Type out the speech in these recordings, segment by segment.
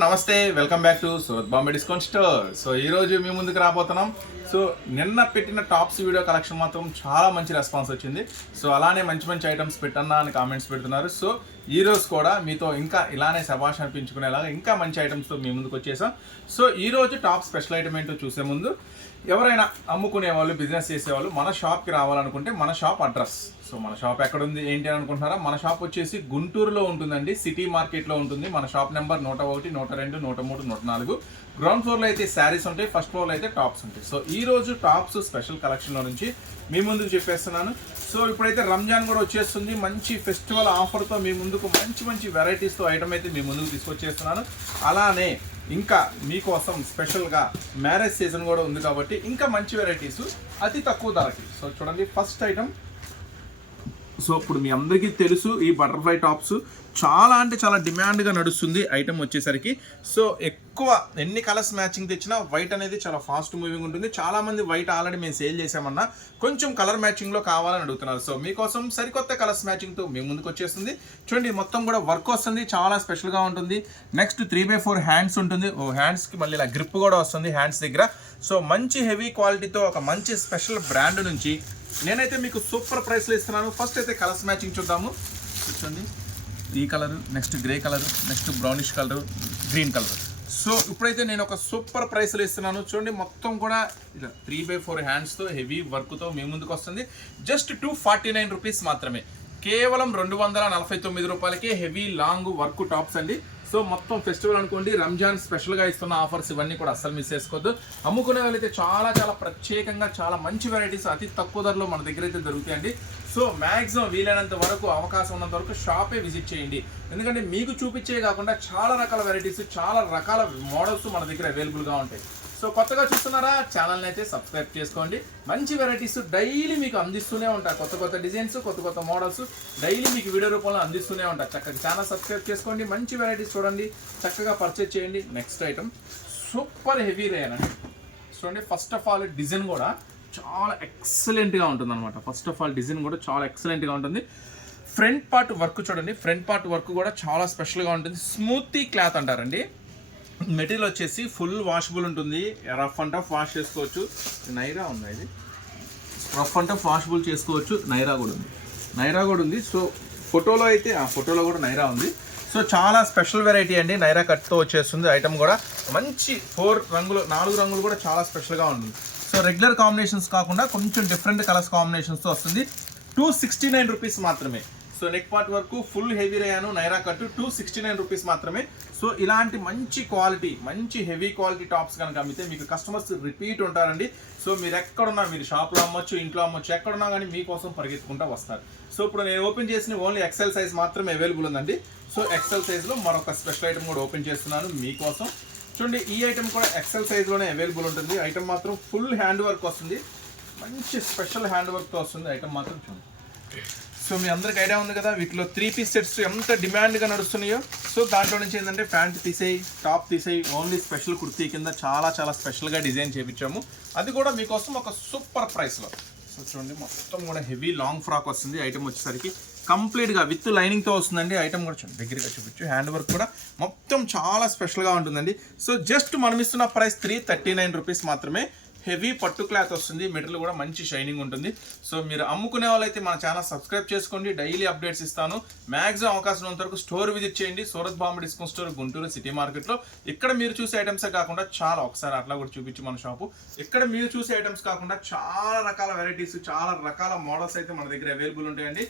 నమస్తే welcome back to Surat Bombay discount store. So ఈ రోజు మీ ముందుకు రాబోతున్నాం. సో నిన్న పెట్టిన టాప్స్ వీడియో కలెక్షన్ మాత్రం చాలా మంచి రెస్పాన్స్ వచ్చింది. సో అలానే మంచి మంచి ఐటమ్స్ పెట్టన్నా అని కామెంట్స్ పెడుతున్నారు. సో ఈ రోజు కూడా మీతో ఇంకా ఇలానే శభాష్ అనిపించుకునేలాగా ఇంకా మంచి ఐటమ్స్తో మీ ముందుకు వచ్చేసాం. సో ఈ రోజు టాప్ స్పెషల్ ఐటమ్ ఏంటో చూసే ముందు ఎవరైనా అమ్ముకునే వాళ్ళు బిజినెస్ చేసేవాళ్ళు మన షాప్కి రావాలనుకుంటే మన షాప్ అడ్రస్. సో మన షాప్ ఎక్కడ ఉంది ఏంటి అని అనుకుంటున్నారా? మన షాప్ వచ్చేసి గుంటూరులో ఉంటుందండి. సిటీ మార్కెట్లో ఉంటుంది. మన షాప్ నెంబర్ నూట ఒకటి నూట రెండు నూట మూడు నూట నాలుగు. గ్రౌండ్ ఫ్లోర్లో అయితే శారీస్ ఉంటాయి. ఫస్ట్ ఫ్లోర్లో అయితే టాప్స్ ఉంటాయి. సో ఈ రోజు టాప్స్ స్పెషల్ కలెక్షన్లో నుంచి మీ ముందుకు చెప్పేస్తున్నాను. సో ఇప్పుడైతే రంజాన్ కూడా వచ్చేస్తుంది. మంచి ఫెస్టివల్ ఆఫర్తో మీ ముందుకు మంచి మంచి వెరైటీస్తో ఐటమ్ అయితే మీ ముందుకు తీసుకొచ్చేస్తున్నాను. అలానే ఇంకా మీకోసం స్పెషల్గా మ్యారేజ్ సీజన్ కూడా ఉంది కాబట్టి ఇంకా మంచి వెరైటీస్ అతి తక్కువ ధరకి. సో చూడండి ఫస్ట్ ఐటమ్ సో ఇప్పుడు మీ అందరికీ తెలుసు ఈ బటర్ఫ్లై టాప్స్ చాలా అంటే చాలా డిమాండ్గా నడుస్తుంది ఐటమ్ వచ్చేసరికి. సో ఎక్కువ ఎన్ని కలర్స్ మ్యాచింగ్ తెచ్చినా వైట్ అనేది చాలా ఫాస్ట్ మూవింగ్ ఉంటుంది. చాలామంది వైట్ ఆల్రెడీ మేము సేల్ చేసామన్నా కొంచెం కలర్ మ్యాచింగ్లో కావాలని అడుగుతున్నారు. సో మీకోసం సరికొత్త కలర్స్ మ్యాచింగ్తో మేము ముందుకు వచ్చేస్తుంది. చూడండి మొత్తం కూడా వర్క్ వస్తుంది. చాలా స్పెషల్గా ఉంటుంది. Next three by four hands ఉంటుంది. ఓ హ్యాండ్స్కి మళ్ళీ ఇలా గ్రిప్ కూడా వస్తుంది హ్యాండ్స్ దగ్గర. సో మంచి హెవీ క్వాలిటీతో ఒక మంచి స్పెషల్ బ్రాండ్ నుంచి నేనైతే మీకు సూపర్ ప్రైస్లో ఇస్తున్నాను. ఫస్ట్ అయితే కలర్స్ మ్యాచింగ్ చూద్దాము. చూడండి ఈ colour next grey colour next brownish colour green colour so ఇప్పుడైతే నేను ఒక సూపర్ ప్రైస్లో ఇస్తున్నాను. చూడండి మొత్తం కూడా ఇలా త్రీ బై ఫోర్ హ్యాండ్స్తో హెవీ వర్క్తో మీ ముందుకు వస్తుంది. Just two forty nine rupees మాత్రమే. కేవలం రెండు వందల నలభై తొమ్మిది రూపాయలకి హెవీ లాంగ్ వర్క్ టాప్స్ అండి. సో మొత్తం ఫెస్టివల్ అనుకోండి రంజాన్ స్పెషల్గా ఇస్తున్న ఆఫర్స్ ఇవన్నీ కూడా అస్సలు మిస్ చేసుకోవద్దు. అమ్ముకునే వాళ్ళైతే చాలా చాలా ప్రత్యేకంగా చాలా మంచి వెరైటీస్ అతి తక్కువ ధరలో మన దగ్గర అయితే దొరుకుతాయండి. సో మ్యాక్సిమం వీలైనంత వరకు అవకాశం ఉన్నంత వరకు షాపే విజిట్ చేయండి. ఎందుకంటే మీకు చూపించే కాకుండా చాలా రకాల వెరైటీస్ చాలా రకాల మోడల్స్ మన దగ్గర అవైలబుల్గా ఉంటాయి. సో కొత్తగా చూస్తున్నారా? ఛానల్ని అయితే సబ్స్క్రైబ్ చేసుకోండి. మంచి వెరైటీస్ డైలీ మీకు అందిస్తూనే ఉంటాయి కొత్త కొత్త డిజైన్స్ కొత్త కొత్త మోడల్స్ డైలీ మీకు వీడియో రూపంలో అందిస్తూనే ఉంటాయి చక్కగా ఛానల్ సబ్స్క్రైబ్ చేసుకోండి. మంచి వెరైటీస్ చూడండి. చక్కగా పర్చేజ్ చేయండి. Next item super heavy rayon అండి. చూడండి ఫస్ట్ ఆఫ్ ఆల్ డిజైన్ కూడా చాలా ఎక్సలెంట్గా ఉంటుంది అనమాట ఫస్ట్ ఆఫ్ ఆల్ డిజైన్ కూడా చాలా ఎక్సలెంట్గా ఉంటుంది. ఫ్రంట్ పార్ట్ వర్క్ చూడండి. ఫ్రంట్ పార్ట్ వర్క్ కూడా చాలా స్పెషల్గా ఉంటుంది. స్మూతీ క్లాత్ అంటారండి. మెటీరియల్ వచ్చేసి ఫుల్ వాషబుల్ ఉంటుంది. రఫ్ అండ్ టఫ్ వాష్ చేసుకోవచ్చు. నైరా ఉంది ఇది? రఫ్ అండ్ టఫ్ వాషబుల్ చేసుకోవచ్చు. నైరా కూడా ఉంది. నైరా కూడా ఉంది. సో ఫోటోలో అయితే ఆ ఫోటోలో కూడా నైరా ఉంది. సో చాలా స్పెషల్ వెరైటీ అండి. నైరా కట్తో వచ్చేస్తుంది. ఐటమ్ కూడా మంచి ఫోర్ రంగులు నాలుగు రంగులు కూడా చాలా స్పెషల్గా ఉంటుంది. సో రెగ్యులర్ కాంబినేషన్స్ కాకుండా కొంచెం డిఫరెంట్ కలర్స్ కాంబినేషన్స్తో వస్తుంది. టూ సిక్స్టీ నైన్ రూపీస్ మాత్రమే. సో నెక్ పార్ట్ వరకు full heavy rayon. Naira cut two sixty nine rupees మాత్రమే. సో ఇలాంటి మంచి క్వాలిటీ మంచి హెవీ క్వాలిటీ టాప్స్ కనుక అమ్మితే మీకు కస్టమర్స్ రిపీట్ ఉంటారండి. సో మీరు ఎక్కడున్నా మీరు షాప్లో అమ్మొచ్చు ఇంట్లో అమ్మొచ్చు ఎక్కడున్నా కానీ మీకోసం పరిగెత్తుకుంటూ వస్తారు. సో ఇప్పుడు నేను ఓపెన్ చేసిన ఓన్లీ ఎక్సెల్ సైజ్ మాత్రమే అవైలబుల్ ఉందండి. సో ఎక్సెల్ సైజ్లో మరొక స్పెషల్ ఐటమ్ కూడా ఓపెన్ చేస్తున్నాను మీకోసం. చూడండి ఈ ఐటమ్ కూడా ఎక్సెల్ సైజ్లోనే అవైలబుల్ ఉంటుంది. ఐటమ్ మాత్రం ఫుల్ హ్యాండ్ వర్క్ వస్తుంది. మంచి స్పెషల్ హ్యాండ్ వర్క్తో వస్తుంది ఐటమ్ మాత్రం చూడండి. సో మీ అందరికి ఐడియా ఉంది కదా వీటిలో త్రీ పీస్ సెట్స్ ఎంత డిమాండ్గా నడుస్తున్నాయో. సో దాంట్లో నుంచి ఏంటంటే ప్యాంట్ తీసేయి టాప్ తీసేయి ఓన్లీ స్పెషల్ కుర్తీ కింద చాలా చాలా స్పెషల్గా డిజైన్ చేయించాము అది కూడా మీకోసం ఒక సూపర్ ప్రైస్లో సో చూడండి మొత్తం కూడా హెవీ లాంగ్ ఫ్రాక్ వస్తుంది. ఐటమ్ వచ్చేసరికి కంప్లీట్గా విత్ లైనింగ్తో వస్తుందండి. ఐటమ్ కూడా చూడండి దగ్గరగా చూపించు. హ్యాండ్ వర్క్ కూడా మొత్తం చాలా స్పెషల్గా ఉంటుందండి. సో జస్ట్ మనం ఇస్తున్న price three thirty nine rupees మాత్రమే. హెవీ పట్టు క్లాత్ వస్తుంది. మెటీరియల్ కూడా మంచి షైనింగ్ ఉంటుంది. సో మీరు అమ్ముకునే వాళ్ళైతే మన ఛానల్ సబ్స్క్రైబ్ చేసుకోండి. డైలీ అప్డేట్స్ ఇస్తాను. మ్యాక్సిమం అవకాశం ఉన్నంత వరకు స్టోర్ విజిట్ చేయండి. Surat Bombay discount store Guntur city మార్కెట్లో. ఇక్కడ మీరు చూసే ఐటమ్సే కాకుండా చాలా ఒకసారి అట్లా కూడా చూపించి మన షాపు. ఇక్కడ మీరు చూసే ఐటమ్స్ కాకుండా చాలా రకాల వెరైటీస్ చాలా రకాల మోడల్స్ అయితే మన దగ్గర అవైలబుల్ ఉంటాయండి.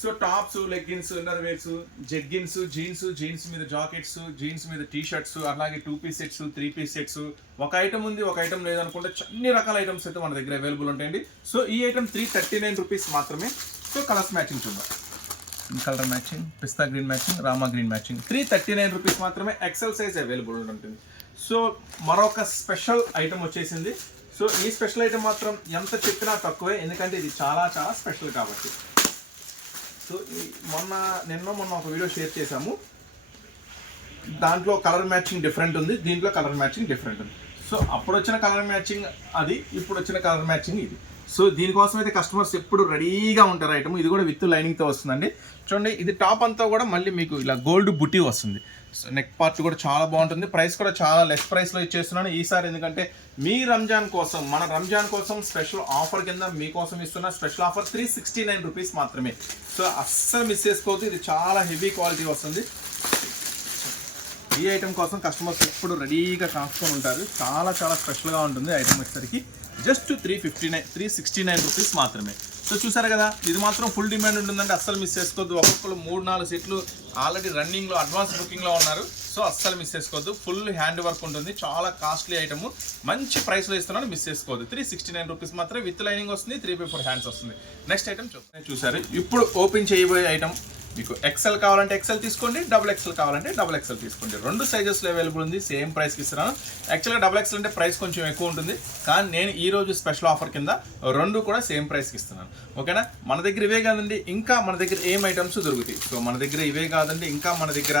So tops leggings inner wears jeggings jeans jeans మీద జాకెట్స్ జీన్స్ మీద టీ షర్ట్స్ అలాగే two piece sets three piece sets. ఒక ఐటమ్ ఉంది ఒక ఐటమ్ లేదనుకుంటే అన్ని రకాల ఐటమ్స్ అయితే మన దగ్గర అవైలబుల్ ఉంటాయండి. సో ఈ item three thirty nine rupees మాత్రమే. సో కలర్స్ మ్యాచింగ్ చూద్దాం. Colour matching pista green matching Rama green matching three thirty nine rupees మాత్రమే ఎక్సెల్ సైజ్ అవైలబుల్ ఉంటుంది సో మరొక స్పెషల్ ఐటమ్ వచ్చేసింది. సో ఈ స్పెషల్ ఐటమ్ మాత్రం ఎంత చెప్పినా తక్కువే ఎందుకంటే ఇది చాలా చాలా స్పెషల్ కాబట్టి. సో మొన్న నిన్న మొన్న ఒక వీడియో షేర్ చేశాము. దాంట్లో కలర్ మ్యాచింగ్ డిఫరెంట్ ఉంది దీంట్లో కలర్ మ్యాచింగ్ డిఫరెంట్ ఉంది. సో అప్పుడు వచ్చిన కలర్ మ్యాచింగ్ అది ఇప్పుడు వచ్చిన కలర్ మ్యాచింగ్ ఇది. సో దీనికోసం అయితే కస్టమర్స్ ఎప్పుడు రెడీగా ఉంటారు ఐటమ్ ఇది కూడా విత్ లైనింగ్తో వస్తుందండి. చూడండి ఇది టాప్ అంతా కూడా మళ్ళీ మీకు ఇలా గోల్డ్ బుట్టి వస్తుంది. నెక్ పార్ట్ కూడా చాలా బాగుంటుంది. ప్రైస్ కూడా చాలా లెస్ ప్రైస్లో ఇచ్చేస్తున్నాను. ఈసారి ఎందుకంటే మీ రంజాన్ కోసం మన రంజాన్ కోసం స్పెషల్ ఆఫర్ కింద మీకోసం ఇస్తున్న special offer three sixty nine rupees మాత్రమే. సో అస్సలు మిస్ చేసుకోవద్దు. ఇది చాలా హెవీ క్వాలిటీ వస్తుంది. ఈ ఐటమ్ కోసం కస్టమర్స్ ఎప్పుడు రెడీగా కాసుకొని ఉంటారు. చాలా చాలా స్పెషల్గా ఉంటుంది ఐటమ్ వచ్చేసరికి. Just three fifty nine three sixty nine rupees మాత్రమే. సో చూసారు కదా ఇది మాత్రం ఫుల్ డిమాండ్ ఉంటుందంటే అస్సలు మిస్ చేసుకోవద్దు. ఒక్కొక్కరు మూడు నాలుగు సెట్లు ఆల్రెడీ రన్నింగ్లో అడ్వాన్స్ బుకింగ్లో ఉన్నారు. సో అస్సలు మిస్ చేసుకోవద్దు. ఫుల్ హ్యాండ్ వర్క్ ఉంటుంది. చాలా కాస్ట్లీ ఐటమ్ మంచి ప్రైస్లో ఇస్తున్నాను మిస్ చేసుకోవద్దు. త్రీ సిక్స్టీ నైన్ రూపీస్ మాత్రం విత్ లైనింగ్ వస్తుంది త్రీ బై ఫోర్ హ్యాండ్స్ వస్తుంది. నెక్స్ట్ ఐటమ్ చూసారు? ఇప్పుడు ఓపెన్ చేయబోయే ఐటమ్ మీకు ఎక్సెల్ కావాలంటే ఎక్సెల్ తీసుకోండి డబుల్ ఎక్సెల్ కావాలంటే డబుల్ ఎక్సెల్ తీసుకోండి. రెండు సైజెస్లో అవైలబుల్ ఉంది సేమ్ ప్రైస్కి ఇస్తున్నాను. యాక్చువల్గా డబుల్ ఎక్సెల్ అంటే ప్రైస్ కొంచెం ఎక్కువ ఉంటుంది. కానీ నేను ఈ రోజు స్పెషల్ ఆఫర్ కింద రెండు కూడా సేమ్ ప్రైస్కి ఇస్తున్నాను. ఓకేనా మన దగ్గర ఇవే కాదండి ఇంకా మన దగ్గర ఏం ఐటమ్స్ దొరుకుతాయి? సో మన దగ్గర ఇవే కాదండి ఇంకా మన దగ్గర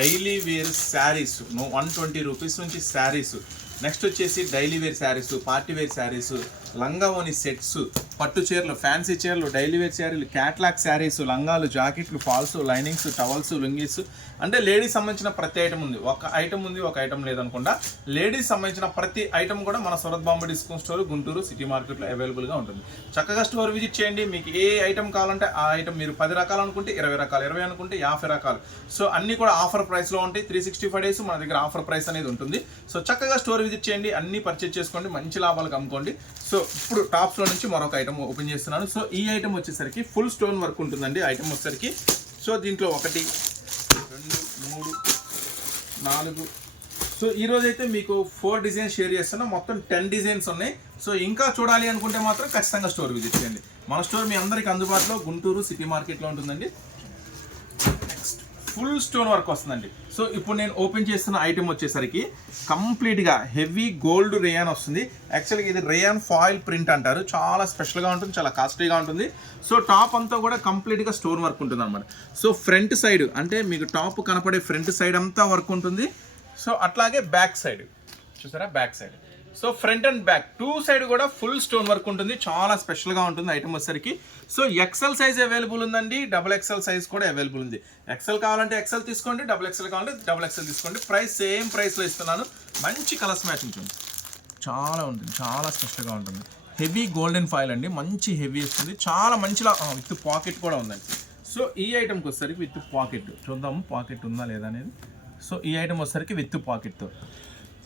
daily wear saris one twenty rupees నుంచి శారీస్ నెక్స్ట్ వచ్చేసి daily wear saris party wear saris లంగావోని sets పట్టు చీరలు ఫ్యాన్సీ చీరలు డైలీ వేర్ శారీలు క్యాట్లాగ్ శారీస్ లంగాలు జాకెట్లు ఫాల్స్ లైనింగ్స్ టవల్స్ లుంగీస్. అంటే లేడీస్ సంబంధించిన ప్రతి ఐటమ్ ఉంది. ఒక ఐటమ్ ఉంది ఒక ఐటమ్ లేదనుకుండా లేడీస్ సంబంధించిన ప్రతి ఐటమ్ కూడా మన Surat Bombay discount store Guntur city మార్కెట్లో అవైలబుల్గా ఉంటుంది. చక్కగా స్టోర్ విజిట్ చేయండి. మీకు ఏ ఐటమ్ కావాలంటే ఆ ఐటమ్ మీరు పది రకాలు అనుకుంటే ఇరవై రకాలు ఇరవై అనుకుంటే యాభై రకాలు. సో అన్ని కూడా ఆఫర్ ప్రైస్లో ఉంటాయి. త్రీ సిక్స్టీ ఫైవ్ డేస్ మన దగ్గర ఆఫర్ ప్రైస్ అనేది ఉంటుంది. సో చక్కగా స్టోర్ విజిట్ చేయండి. అన్ని పర్చేజ్ చేసుకోండి. మంచి లాభాలకు అమ్ముకోండి సో ఇప్పుడు టాప్స్లో నుంచి మరొక ఐటమ్ ఓపెన్ చేస్తున్నాను. సో ఈ ఐటమ్ వచ్చేసరికి ఫుల్ స్టోన్ వర్క్ ఉంటుందండి. ఐటమ్ వచ్చేసరికి సో దీంట్లో ఒకటి రెండు మూడు నాలుగు. సో ఈరోజు అయితే మీకు ఫోర్ డిజైన్స్ షేర్ చేస్తున్నా. మొత్తం టెన్ డిజైన్స్ ఉన్నాయి. సో ఇంకా చూడాలి అనుకుంటే మాత్రం ఖచ్చితంగా స్టోర్ విజిట్ చేయండి. మన స్టోర్ మీ అందరికి అందుబాటులో గుంటూరు సిటీ మార్కెట్లో ఉంటుందండి. ఫుల్ స్టోన్ వర్క్ వస్తుందండి. సో ఇప్పుడు నేను ఓపెన్ చేస్తున్న ఐటెం వచ్చేసరికి కంప్లీట్గా హెవీ గోల్డ్ రేయాన్ వస్తుంది. యాక్చువల్గా ఇది రేయాన్ ఫాయిల్ ప్రింట్ అంటారు. చాలా స్పెషల్గా ఉంటుంది చాలా కాస్ట్లీగా ఉంటుంది. సో టాప్ అంతా కూడా కంప్లీట్గా స్టోన్ వర్క్ ఉంటుంది అనమాట సో ఫ్రంట్ సైడ్ అంటే మీకు టాప్ కనపడే ఫ్రంట్ సైడ్ అంతా వర్క్ ఉంటుంది. సో అట్లాగే బ్యాక్ సైడ్. చూసారా? Back side. So front and back two side కూడా ఫుల్ స్టోన్ వర్క్ ఉంటుంది. చాలా స్పెషల్గా ఉంటుంది ఐటమ్ వచ్చేసరికి. సో ఎక్సెల్ సైజ్ అవైలబుల్ ఉందండి. డబుల్ ఎక్సెల్ సైజ్ కూడా అవైలబుల్ ఉంది. ఎక్సెల్ కావాలంటే ఎక్సెల్ తీసుకోండి డబుల్ ఎక్సెల్ కావాలంటే డబుల్ ఎక్సెల్ తీసుకోండి. ప్రైస్ సేమ్ ప్రైస్లో ఇస్తున్నాను. మంచి కలర్స్ మ్యాచ్ ఉంటుంది. చాలా ఉంటుంది. చాలా స్పెషల్గా ఉంటుంది. హెవీ గోల్డెన్ ఫాయిల్ అండి. మంచి హెవీ వస్తుంది. చాలా మంచిలా విత్ పాకెట్ కూడా ఉందండి సో ఈ ఐటమ్కి వచ్చేసరికి విత్ పాకెట్ చూద్దాము పాకెట్ ఉందా లేదా అనేది. సో ఈ ఐటమ్ వచ్చేసరికి with పాకెట్తో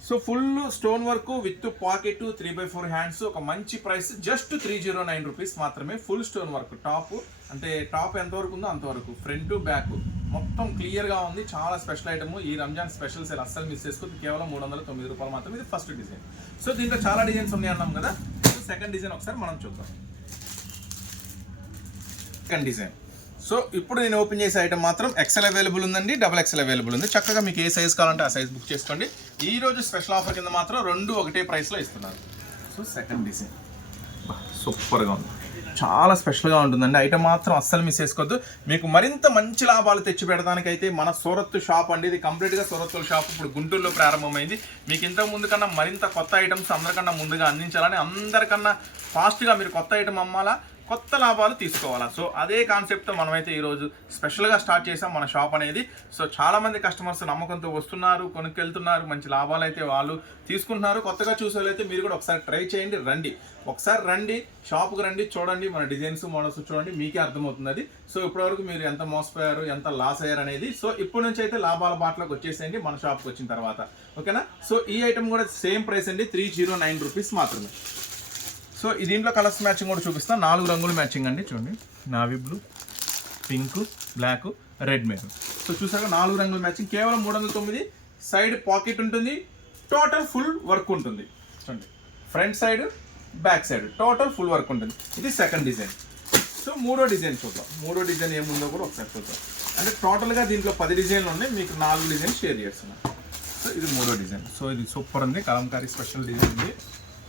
so full stone work with pocket three by four hands ఒక మంచి price just three zero nine rupees మాత్రమే ఫుల్ స్టోన్ వర్క్ టాప్ అంటే టాప్ ఎంతవరకు ఉందో అంతవరకు ఫ్రంట్ బ్యాక్ మొత్తం క్లియర్గా ఉంది. చాలా స్పెషల్ ఐటమ్ ఈ రంజాన్ స్పెషల్ సేల్ అస్సలు మిస్ చేసుకోవద్దు. కేవలం మూడు వందల తొమ్మిది రూపాయలు మాత్రమే ఇది ఫస్ట్ డిజైన్ సో దీంట్లో చాలా డిజైన్స్ ఉన్నాయి అన్నాం కదా. సెకండ్ డిజైన్ ఒకసారి మనం చూద్దాం. సెకండ్ డిజైన్ సో ఇప్పుడు నేను ఓపెన్ చేసే ఐటమ్ మాత్రం ఎక్సెల్ అవైలబుల్ ఉందండి డబల్ ఎక్సెల్ అవైలబుల్ ఉంది. చక్కగా మీకు ఏ సైజ్ కావాలంటే ఆ సైజ్ బుక్ చేసుకోండి. ఈ రోజు స్పెషల్ ఆఫర్ కింద మాత్రం రెండు ఒకటే ప్రైస్లో ఇస్తున్నారు. సో సెకండ్ డిజైన్ సూపర్గా ఉంది. చాలా స్పెషల్గా ఉంటుందండి. ఐటమ్ మాత్రం అస్సలు మిస్ చేసుకోవద్దు. మీకు మరింత మంచి లాభాలు తెచ్చి పెడతానికైతే మన సూరత్ షాప్ అండి. ఇది కంప్లీట్గా సూరత్ షాప్ ఇప్పుడు గుంటూరులో ప్రారంభమైంది. మీకు ఇంతకు ముందు కన్నా మరింత కొత్త ఐటమ్స్ అందరికన్నా ముందుగా అందించాలని అందరికన్నా ఫాస్ట్గా మీరు కొత్త ఐటమ్ అమ్మాలా? కొత్త లాభాలు తీసుకోవాలా? సో అదే కాన్సెప్ట్తో మనమైతే ఈరోజు స్పెషల్గా స్టార్ట్ చేసాం మన షాప్ అనేది. సో చాలామంది కస్టమర్స్ నమ్మకంతో వస్తున్నారు కొనుక్కెళ్తున్నారు మంచి లాభాలు అయితే వాళ్ళు తీసుకుంటున్నారు. కొత్తగా చూసేవాళ్ళైతే మీరు కూడా ఒకసారి ట్రై చేయండి రండి. ఒకసారి రండి షాప్కి రండి చూడండి మన డిజైన్స్ మోడల్స్ చూడండి మీకే అర్థమవుతుంది సో ఇప్పటివరకు మీరు ఎంత మోసపోయారు ఎంత లాస్ అయ్యారు అనేది. సో ఇప్పటి నుంచి అయితే లాభాల బాటలోకి వచ్చేసేయండి మన షాప్కి వచ్చిన తర్వాత. ఓకేనా? సో ఈ ఐటమ్ కూడా సేమ్ ప్రైస్ అండి త్రీ జీరో నైన్ రూపీస్ మాత్రమే. సో దీంట్లో కలర్స్ మ్యాచింగ్ కూడా చూపిస్తాను. నాలుగు రంగులు మ్యాచింగ్ అండి చూడండి. Navy blue pink black red maroon. So చూసాక నాలుగు రంగుల మ్యాచింగ్. కేవలం మూడు వందల తొమ్మిది సైడ్ పాకెట్ ఉంటుంది. టోటల్ ఫుల్ వర్క్ ఉంటుంది. చూడండి. Front side back side total full work ఉంటుంది. ఇది సెకండ్ డిజైన్ సో మూడో డిజైన్ చూద్దాం. మూడో డిజైన్ ఏముందో కూడా ఒకసారి చూద్దాం. అంటే టోటల్గా దీంట్లో పది డిజైన్లు ఉన్నాయి. మీకు నాలుగు డిజైన్ షేర్ చేస్తున్నాను. సో ఇది మూడో డిజైన్. సో ఇది సూపర్ ఉంది. కలంకారీ స్పెషల్ డిజైన్ ఉంది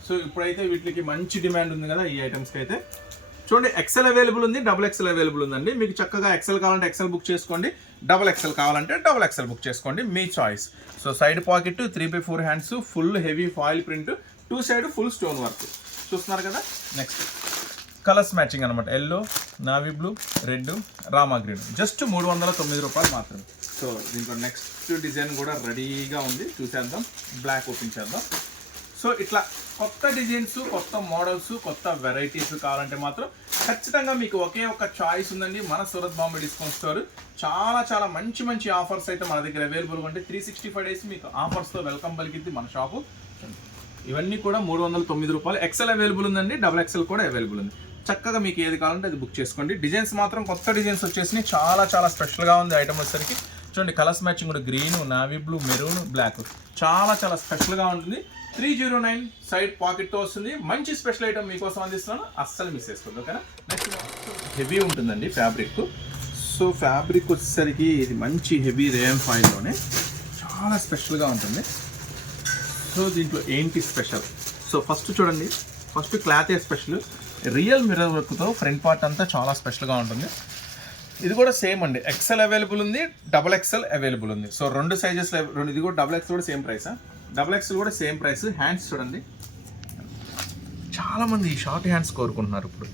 సో ఇప్పుడైతే వీటికి మంచి డిమాండ్ ఉంది కదా ఈ ఐటమ్స్కి అయితే. చూడండి ఎక్సెల్ అవైలబుల్ ఉంది డబుల్ ఎక్సెల్ అవైలబుల్ ఉందండి. మీకు చక్కగా ఎక్సెల్ కావాలంటే ఎక్సెల్ బుక్ చేసుకోండి. డబుల్ ఎక్సెల్ కావాలంటే డబుల్ ఎక్సెల్ బుక్ చేసుకోండి. మీ choice so side pocket three by four hands full heavy foil print two side full stone work చూస్తున్నారు కదా? నెక్స్ట్ కలర్స్ మ్యాచింగ్ అనమాట yellow navy blue red Rama green just మూడు వందల తొమ్మిది రూపాయలు మాత్రమే. సో దీంట్లో నెక్స్ట్ డిజైన్ కూడా రెడీగా ఉంది. చూసేద్దాం. బ్లాక్ ఓపెన్ చేద్దాం. సో ఇట్లా కొత్త డిజైన్స్ కొత్త మోడల్స్ కొత్త వెరైటీస్ కావాలంటే మాత్రం ఖచ్చితంగా మీకు ఒకే ఒక చాయిస్ ఉందండి. మన సూరత్ బాంబే డిస్కౌంట్ స్టోర్. చాలా చాలా మంచి మంచి ఆఫర్స్ అయితే మన దగ్గర అవైలబుల్గా ఉంటాయి త్రీ సిక్స్టీ ఫైవ్ డేస్ మీకు ఆఫర్స్తో వెల్కమ్ పలికిద్ది మన షాపు ఇవన్నీ కూడా మూడు వందల తొమ్మిది రూపాయలు ఎక్సెల్ అవైలబుల్ ఉందండి. డబుల్ ఎక్సెల్ కూడా అవైలబుల్ ఉంది. చక్కగా మీకు ఏది కావాలంటే అది బుక్ చేసుకోండి. డిజైన్స్ మాత్రం కొత్త డిజైన్స్ వచ్చేసి చాలా చాలా స్పెషల్గా ఉంది ఐటమ్ వచ్చేసరికి. చూడండి కలర్స్ మ్యాచింగ్ కూడా green navy blue maroon black చాలా చాలా స్పెషల్గా ఉంటుంది. త్రీ జీరో నైన్ సైడ్ పాకెట్తో వస్తుంది. మంచి స్పెషల్ ఐటమ్ మీకోసం అందిస్తున్నాను. అస్సలు మిస్ చేసుకోండి ఓకేనా? నెక్స్ట్ హెవీ ఉంటుందండి ఫ్యాబ్రిక్. సో ఫ్యాబ్రిక్ వచ్చేసరికి ఇది మంచి హెవీ రేయన్ ఫాయిల్లోనే చాలా స్పెషల్గా ఉంటుంది. సో దీంట్లో ఏంటి స్పెషల్? సో ఫస్ట్ చూడండి. ఫస్ట్ క్లాతే స్పెషల్? రియల్ మిర్రర్ వర్క్తో ఫ్రంట్ పార్ట్ అంతా చాలా స్పెషల్గా ఉంటుంది. ఇది కూడా సేమ్ అండి. ఎక్సెల్ అవైలబుల్ ఉంది డబల్ ఎక్సెల్ అవైలబుల్ ఉంది. సో రెండు సైజెస్ రెండు ఇది కూడా డబల్ ఎక్స్ కూడా సేమ్ ప్రైసా డబుల్ ఎక్సెల్ కూడా సేమ్ ప్రైస్ హ్యాండ్స్ చూడండి. చాలామంది ఈ షార్ట్ హ్యాండ్స్ కోరుకుంటున్నారు ఇప్పుడు.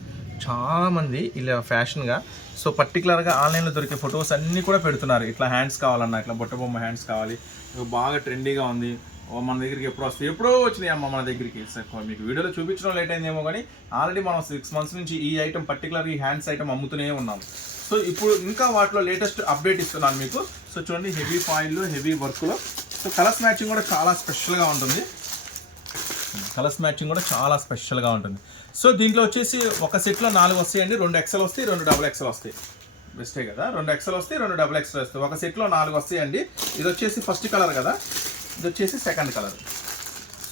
చాలామంది ఇలా ఫ్యాషన్గా సో పర్టికులర్గా ఆన్లైన్లో దొరికే ఫొటోస్ అన్నీ కూడా పెడుతున్నారు. ఇట్లా హ్యాండ్స్ కావాలన్నా ఇట్లా బొట్ట బొమ్మ హ్యాండ్స్ కావాలి. బాగా ట్రెండీగా ఉంది. మన దగ్గరికి ఎప్పుడు వస్తాయి ఎప్పుడో వచ్చినాయి అమ్మ మన దగ్గరికి. మీకు వీడియోలో చూపించడం లేట్ అయిందేమో కానీ ఆల్రెడీ మనం సిక్స్ మంత్స్ నుంచి ఈ ఐటమ్ పర్టికులర్ ఈ హ్యాండ్స్ ఐటమ్ అమ్ముతూనే ఉన్నాం. సో ఇప్పుడు ఇంకా వాటిలో లేటెస్ట్ అప్డేట్ ఇస్తున్నాను మీకు. సో చూడండి హెవీ ఫాయిల్లో హెవీ వర్క్లో సో కలర్స్ మ్యాచింగ్ కూడా చాలా స్పెషల్గా ఉంటుంది. కలర్స్ మ్యాచింగ్ కూడా చాలా స్పెషల్గా ఉంటుంది. సో దీంట్లో వచ్చేసి ఒక సెట్లో నాలుగు వస్తాయండి. రెండు ఎక్సెల్ వస్తాయి రెండు డబుల్ ఎక్సెల్ వస్తాయి. బెస్టే కదా? రెండు ఎక్సెల్ వస్తాయి రెండు డబుల్ ఎక్సెల్ వస్తాయి. ఒక సెట్లో నాలుగు వస్తాయండి. ఇది వచ్చేసి ఫస్ట్ కలర్ కదా? ఇది వచ్చేసి సెకండ్ కలర్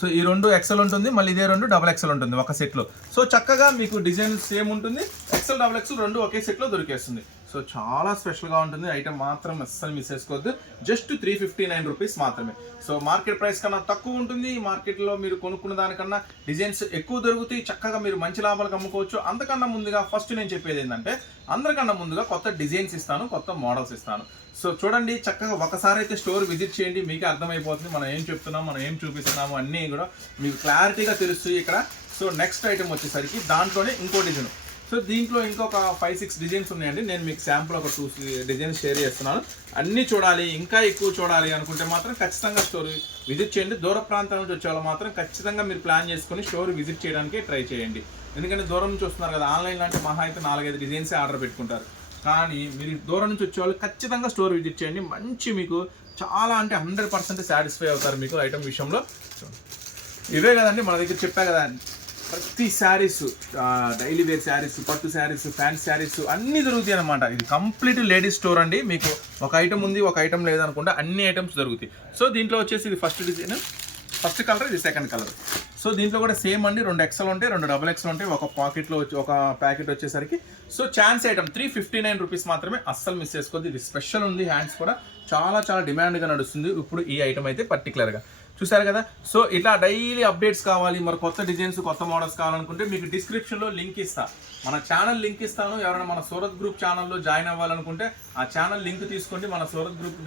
సో ఈ రెండు ఎక్సెల్ ఉంటుంది మళ్ళీ ఇదే రెండు డబల్ ఎక్సెల్ ఉంటుంది ఒక సెట్లో సో చక్కగా మీకు డిజైన్ సేమ్ ఉంటుంది ఎక్సెల్ డబల్ ఎక్సెల్ రెండు ఒకే సెట్లో దొరికేస్తుంది. సో చాలా స్పెషల్గా ఉంటుంది ఐటమ్ మాత్రం అస్సలు మిస్ చేసుకోవద్దు. Just three fifty nine rupees మాత్రమే. సో మార్కెట్ ప్రైస్ కన్నా తక్కువ ఉంటుంది ఈ మార్కెట్లో మీరు కొనుక్కున్న దానికన్నా డిజైన్స్ ఎక్కువ దొరుకుతాయి చక్కగా మీరు మంచి లాభాలకు అమ్ముకోవచ్చు. అంతకన్నా ముందుగా ఫస్ట్ నేను చెప్పేది ఏంటంటే అందరికన్నా ముందుగా కొత్త డిజైన్స్ ఇస్తాను కొత్త మోడల్స్ ఇస్తాను. సో చూడండి చక్కగా ఒకసారి అయితే స్టోర్ విజిట్ చేయండి మీకే అర్థమైపోతుంది. మనం ఏం చెప్తున్నాం మనం ఏం చూపిస్తున్నాము అన్నీ కూడా మీకు క్లారిటీగా తెలుస్తుంది ఇక్కడ. సో నెక్స్ట్ ఐటమ్ వచ్చేసరికి దాంట్లోనే ఇంకో డిజైన్ సో దీంట్లో ఇంకొక ఫైవ్ సిక్స్ డిజైన్స్ ఉన్నాయండి. నేను మీకు శాంపుల్ ఒక టూ డిజైన్స్ షేర్ చేస్తున్నాను. అన్నీ చూడాలి ఇంకా ఎక్కువ చూడాలి అనుకుంటే మాత్రం ఖచ్చితంగా స్టోర్ విజిట్ చేయండి. దూర ప్రాంతం నుంచి వచ్చే వాళ్ళు మాత్రం ఖచ్చితంగా మీరు ప్లాన్ చేసుకుని స్టోర్ విజిట్ చేయడానికి ట్రై చేయండి. ఎందుకంటే దూరం నుంచి వస్తున్నారు కదా ఆన్లైన్లో అంటే మహా అయితే నాలుగైదు డిజైన్సే ఆర్డర్ పెట్టుకుంటారు. కానీ మీరు దూరం నుంచి వచ్చేవాళ్ళు ఖచ్చితంగా స్టోర్ విజిట్ చేయండి. మంచి మీకు చాలా అంటే హండ్రెడ్ పర్సెంట్ సాటిస్ఫై అవుతారు మీకు ఐటమ్ విషయంలో. ఇవే కదండి మన దగ్గర చెప్పా కదా ప్రతి శారీస్ డైలీ వేర్ శారీస్ పట్టు శారీస్ ఫ్యాన్స్ శారీస్ అన్నీ దొరుకుతాయి అనమాట ఇది కంప్లీట్ లేడీస్ స్టోర్ అండి. మీకు ఒక ఐటమ్ ఉంది ఒక ఐటమ్ లేదనుకుంటే అన్ని ఐటమ్స్ దొరుకుతాయి. సో దీంట్లో వచ్చేసి ఇది ఫస్ట్ డిజైన్ ఫస్ట్ కలర్ ఇది సెకండ్ కలర్ సో దీంట్లో కూడా సేమ్ అండి రెండు ఎక్సెల్ ఉంటాయి రెండు డబుల్ ఎక్సెల్ ఉంటాయి. ఒక పాకెట్లో వచ్చి ఒక ప్యాకెట్ వచ్చేసరికి. So chance item three fifty nine rupees మాత్రమే అస్సలు మిస్ చేసుకోవద్దు. ఇది స్పెషల్ ఉంది హ్యాండ్స్ కూడా. చాలా చాలా డిమాండ్గా నడుస్తుంది. ఇప్పుడు ఈ ఐటమ్ అయితే పర్టికులర్గా చూసారు కదా? సో ఇట్లా డైలీ అప్డేట్స్ కావాలి మరి కొత్త డిజైన్స్ కొత్త మోడల్స్ కావాలనుకుంటే మీకు డిస్క్రిప్షన్లో లింక్ ఇస్తా. మన ఛానల్ లింక్ ఇస్తాను. ఎవరైనా మన సూరత్ గ్రూప్ ఛానల్లో జాయిన్ అవ్వాలనుకుంటే ఆ ఛానల్ లింక్ తీసుకోండి. మన సూరత్ గ్రూప్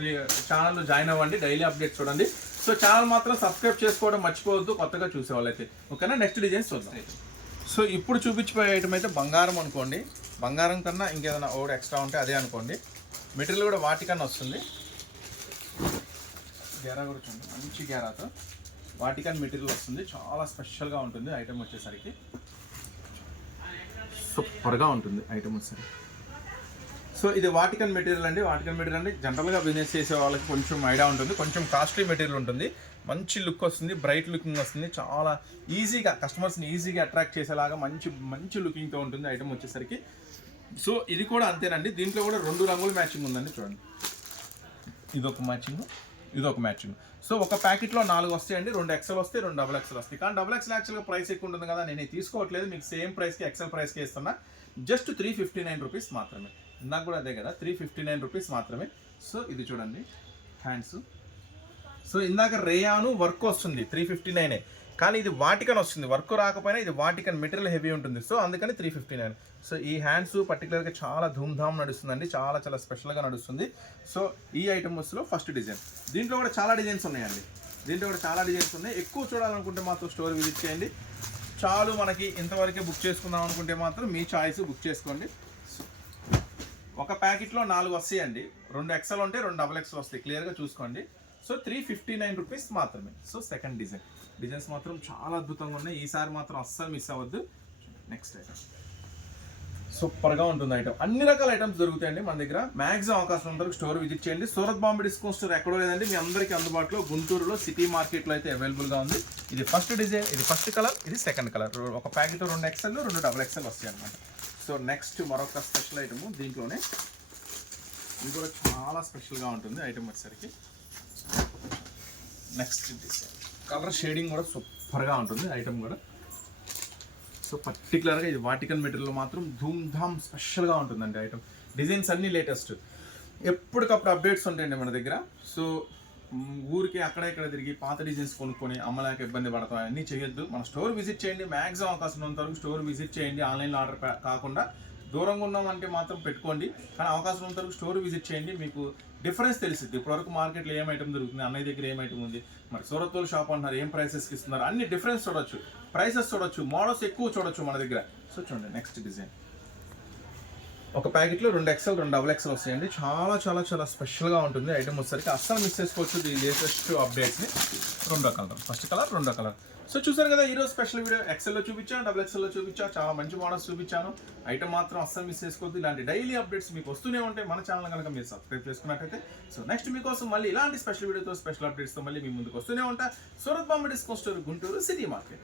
ఛానల్లో జాయిన్ అవ్వండి. డైలీ అప్డేట్స్ చూడండి. సో ఛానల్ మాత్రం సబ్స్క్రైబ్ చేసుకోవడం మర్చిపోవద్దు. కొత్తగా చూసేవాళ్ళైతే. ఓకేనా? నెక్స్ట్ డిజైన్స్ చూద్దాం. సో ఇప్పుడు చూపించిపోయే ఐటమ్ అయితే బంగారం అనుకోండి. బంగారం కన్నా ఇంకేదైనా ఓడి ఎక్స్ట్రా ఉంటే అదే అనుకోండి. మెటీరియల్ కూడా వాటికన్నా వస్తుంది. గేరా కూడా చూడండి. మంచి గ్యారాతో వాటికన్ మెటీరియల్ వస్తుంది. చాలా స్పెషల్గా ఉంటుంది ఐటమ్ వచ్చేసరికి. సూపర్గా ఉంటుంది ఐటమ్ వచ్చేసరికి. సో ఇది వాటికన్ మెటీరియల్ అండి. వాటికన్ మెటీరియల్ అంటే జనరల్గా బిజినెస్ చేసే వాళ్ళకి కొంచెం ఐడియా ఉంటుంది. కొంచెం కాస్ట్లీ మెటీరియల్ ఉంటుంది. మంచి లుక్ వస్తుంది బ్రైట్ లుకింగ్ వస్తుంది. చాలా ఈజీగా కస్టమర్స్ని ఈజీగా అట్రాక్ట్ చేసేలాగా మంచి మంచి లుకింగ్తో ఉంటుంది ఐటమ్ వచ్చేసరికి. సో ఇది కూడా అంతేనండి. దీంట్లో కూడా రెండు రంగుల మ్యాచింగ్ ఉందండి చూడండి. ఇది ఒక మ్యాచింగ్. ఇది ఒక మ్యాచింగ్ సో ఒక ప్యాకెట్లో నాలుగు వస్తాయండి రెండు ఎక్సెల్ వస్తాయి రెండు డబుల్ ఎక్సెల్ వస్తాయి. కానీ డబుల్ ఎక్సెల్ యాక్చువల్గా ప్రైస్ ఎక్కువ ఉంటుంది కదా నేను తీసుకోవట్లేదు. మీకు సేమ్ ప్రైస్కి ఎక్సెల్ ప్రైస్కి ఇస్తున్నా. Just three fifty nine rupees మాత్రమే. నాకు కూడా అదే కదా త్రీ ఫిఫ్టీ నైన్ రూపీస్ మాత్రమే. సో ఇది చూడండి హ్యాండ్స్ సో ఇందాక రేయాను వర్క్ వస్తుంది త్రీ ఫిఫ్టీ నైనే కానీ ఇది వాటికన్ వస్తుంది. వర్క్ రాకపోయినా ఇది వాటికన్ మెటీరియల్ హెవీ ఉంటుంది. సో అందుకని త్రీ ఫిఫ్టీ నైన్. సో ఈ హ్యాండ్స్ పర్టికులర్గా చాలా ధూమ్ధామ్ నడుస్తుందండి. చాలా చాలా స్పెషల్గా నడుస్తుంది. సో ఈ ఐటమ్స్లో ఫస్ట్ డిజైన్. దీంట్లో కూడా చాలా డిజైన్స్ ఉన్నాయండి. దీంట్లో కూడా చాలా డిజైన్స్ ఉన్నాయి. ఎక్కువ చూడాలనుకుంటే మాత్రం స్టోర్ విజిట్ చేయండి. చాలు మనకి ఇంతవరకే బుక్ చేసుకుందాం అనుకుంటే మాత్రం మీ చాయిస్ బుక్ చేసుకోండి. ఒక ప్యాకెట్లో నాలుగు వస్తాయండి. రెండు ఎక్సెల్ ఉంటే రెండు డబల్ ఎక్సెల్ వస్తాయి. క్లియర్గా చూసుకోండి. So three fifty nine rupees మాత్రమే. సో సెకండ్ డిజైన్ డిజైన్స్ మాత్రం చాలా అద్భుతంగా ఉన్నాయి. ఈసారి మాత్రం అస్సలు మిస్ అవ్వద్దు. నెక్స్ట్ ఐటమ్ సూపర్గా ఉంటుంది ఐటమ్ అన్ని రకాల ఐటమ్స్ దొరుకుతాయండి మన దగ్గర. మ్యాక్సిమం అవకాశం ఉంటుంది స్టోర్ విజిట్ చేయండి. సూరత్ బాంబే డిస్కౌంట్ స్టోర్ ఎక్కడో లేదండి. మీ అందరికీ అందుబాటులో గుంటూరులో సిటీ మార్కెట్లో అయితే అవైలబుల్గా ఉంది. ఇది ఫస్ట్ డిజైన్ ఇది ఫస్ట్ కలర్ ఇది సెకండ్ కలర్ ఒక ప్యాకెట్ రెండు ఎక్సెల్ రెండు డబుల్ ఎక్సెల్ వస్తాయి అనమాట సో నెక్స్ట్ మరొక స్పెషల్ ఐటమ్ దీంట్లోనే. ఇది కూడా చాలా స్పెషల్గా ఉంటుంది ఐటమ్ వచ్చేసరికి. నెక్స్ట్ డిజైన్ కలర్ షేడింగ్ కూడా సూపర్గా ఉంటుంది ఐటమ్ కూడా. సో పర్టికులర్గా ఇది వాటికన్ మెటీరియల్ మాత్రం ధూమ్ ధామ్ స్పెషల్గా ఉంటుందండి ఐటమ్ డిజైన్స్ అన్నీ లేటెస్ట్ ఎప్పటికప్పుడు అప్డేట్స్ ఉంటాయండి మన దగ్గర. సో ఊరికి అక్కడ ఇక్కడ తిరిగి పాత డిజైన్స్ కొనుక్కొని అమ్మలేక ఇబ్బంది పడతాం అన్నీ చేయొద్దు. మన స్టోర్ విజిట్ చేయండి. మ్యాక్సిమం అవకాశం ఉన్నంత వరకు స్టోర్ విజిట్ చేయండి. ఆన్లైన్లో ఆర్డర్ కాకుండా దూరంగా ఉన్నామంటే మాత్రం పెట్టుకోండి. కానీ అవకాశం ఉన్నంత వరకు స్టోర్ విజిట్ చేయండి. మీకు డిఫరెన్స్ తెలిసింది ఇప్పటివరకు మార్కెట్లో ఏం ఐటమ్ దొరుకుతుంది? అన్నయ్య దగ్గర ఏం ఐటమ్ ఉంది? మరి సూరత్ షాప్ అంటున్నారు ఏం ప్రైసెస్కి ఇస్తున్నారు? అన్ని డిఫరెన్స్ చూడొచ్చు. ప్రైసెస్ చూడొచ్చు. మోడల్స్ ఎక్కువ చూడొచ్చు మన దగ్గర. సో చూడండి నెక్స్ట్ డిజైన్ ఒక ప్యాకెట్లో రెండు ఎక్సెల్ రెండు డబుల్ ఎక్సెల్ వస్తాయండి. చాలా చాలా చాలా స్పెషల్గా ఉంటుంది. ఐటమ్ వచ్చేసరికి అస్సలు మిస్ చేసుకోవచ్చు ఈ లేటెస్ట్ అప్డేట్స్ని రెండో కలర్ ఫస్ట్ కలర్ రెండో కలర్ సో చూసారు కదా ఈరోజు స్పెషల్ వీడియో ఎక్సెల్లో చూపించాను డబుల్ ఎక్సెల్లో చూపించాను చాలా మంచి మోడల్స్ చూపించాను. ఐటమ్ మాత్రం అస్సలు మిస్ చేసుకోవద్దు. ఇలాంటి డైలీ అప్డేట్స్ మీకు వస్తూనే ఉంటాయి. మన ఛానల్ కనుక మీరు సబ్స్క్రైబ్ చేసుకున్నట్టయితే. సో నెక్స్ట్ మీకోసం మళ్ళీ ఇలాంటి స్పెషల్ వీడియోతో స్పెషల్ అప్డేట్స్తో మళ్ళీ మీ ముందుకు వస్తూనే ఉంటా. Surat Bombay discount store Guntur city market.